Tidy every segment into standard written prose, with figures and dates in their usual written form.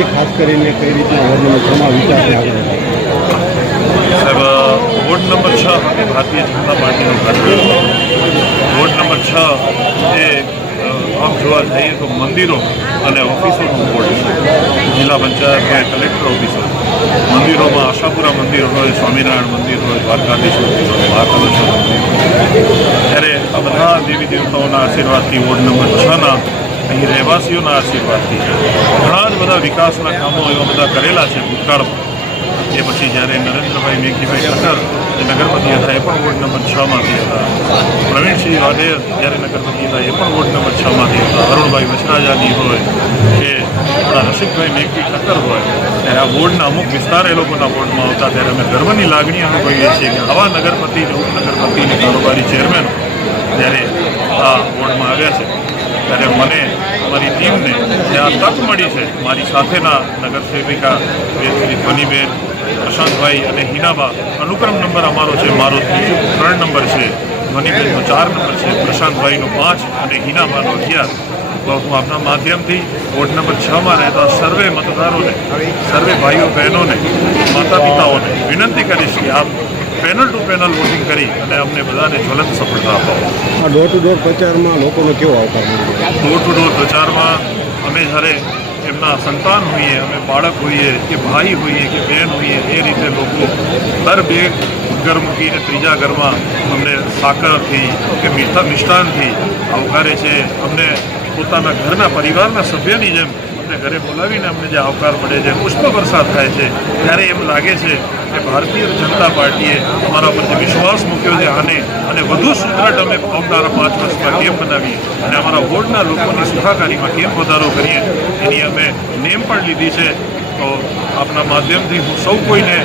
ભાઈ ખાસ કરીને કઈ રીતના વોર્ડ નંબર 6 માં વિકાસને આગળ સાહેબ, વોર્ડ નંબર 6 એ ભારતીય જનતા પાર્ટીનો કાર્યક્રમ. વોર્ડ નંબર 6 એ આમ જોવા જઈએ તો મંદિરો અને ઓફિસોનું વોર્ડ છે. જિલ્લા પંચાયત હોય, કલેક્ટર ઓફિસો, મંદિરોમાં આશાપુરા મંદિર હોય, સ્વામિનારાયણ મંદિર હોય, દ્વારકાધીશ મંદિર હોય, મહાકાલેશ્વર મંદિર હોય, ત્યારે આ બધા દેવી દેવતાઓના આશીર્વાદથી વોર્ડ નંબર 6ના અહીં રહેવાસીઓના આશીર્વાદથી ઘણા જ બધા વિકાસના કામો એવા બધા કરેલા છે ભૂતકાળમાં. એ પછી જ્યારે નરેન્દ્રભાઈ મેઘજીભાઈ ઠક્કર જે નગરપતિ હતા એ પણ વોર્ડ નંબર 6માંથી હતા. પ્રવીણસિંહ વાઢેર જ્યારે નગરપતિ હતા એ પણ વોર્ડ નંબર 6માંથી હતા. અરુણભાઈ વચરાજાની હોય કે આપણા રસિકભાઈ મેઘજી ઠક્કર હોય, ત્યારે આ વોર્ડના અમુક વિસ્તાર એ લોકોના વોર્ડમાં આવતા ત્યારે અમે ગર્વની લાગણી અનુભવીએ છીએ કે આવા નગરપતિ ને ઉપનગરપતિને કારોબારી ચેરમેન જ્યારે આ વોર્ડમાં આવ્યા છે ત્યારે મને અમારી ટીમને જે આ તક મળી છે, મારી સાથેના નગરસેવિકા શ્રી ધ્વનિબેન, પ્રશાંતભાઈ અને હિનાબા, અનુક્રમ નંબર અમારો છે, મારો 3 નંબર છે, ધ્વનિબેનનો 4 નંબર છે, પ્રશાંતભાઈનો 5 અને હિનાબાનો 11. તો હું આપના માધ્યમથી વોર્ડ નંબર 6માં રહેતા સર્વે મતદારોને, સર્વે ભાઈઓ બહેનોને, માતા પિતાઓને વિનંતી કરીશ કે આપ પેનલ ટુ પેનલ વોટિંગ કરી અને અમને બધાને જ્વલંત સફળતા આપો. આ ડોર ટુ ડોર પ્રચારમાં લોકોનો કેવો આવકાર મળ્યો? ડોર ટુ ડોર પ્રચારમાં અમે જ્યારે એમના સંતાન હોઈએ, અમે બાળક હોઈએ કે ભાઈ હોઈએ કે બહેન હોઈએ, એ રીતે લોકો દર 2 ઘર મૂકીને ત્રીજા ઘરમાં અમને સાકરથી કે મિષ્ટાનથી આવકારે છે. અમને પોતાના ઘરના પરિવારના સભ્યની જેમ અમને ઘરે બોલાવીને અમને જે આવકાર મળે છે, પુષ્પ વરસાદ થાય છે, ત્યારે એમ લાગે છે કે ભારતીય જનતા પાર્ટીએ અમારા પર જે વિશ્વાસ મૂક્યો છે અને વધુ સુદૃઢ અમે આવનારા 5 વર્ષમાં કેમ બનાવીએ અને અમારા વોર્ડના લોકોની સુખાકારીમાં કેમ વધારો કરીએ એની અમે નેમ પણ લીધી છે. તો આપના માધ્યમથી હું સૌ કોઈને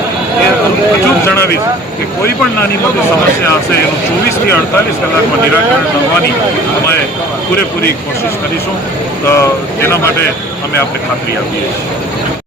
એ અચૂક જણાવીશ કે કોઈ પણ નાની મોટી સમસ્યા હશે એનું 24 થી 48 કલાકમાં નિરાકરણ કરવાની અમે પૂરેપૂરી કોશિશ કરીશું. તો તેના માટે અમે આપને ખાતરી આપીએ છીએ.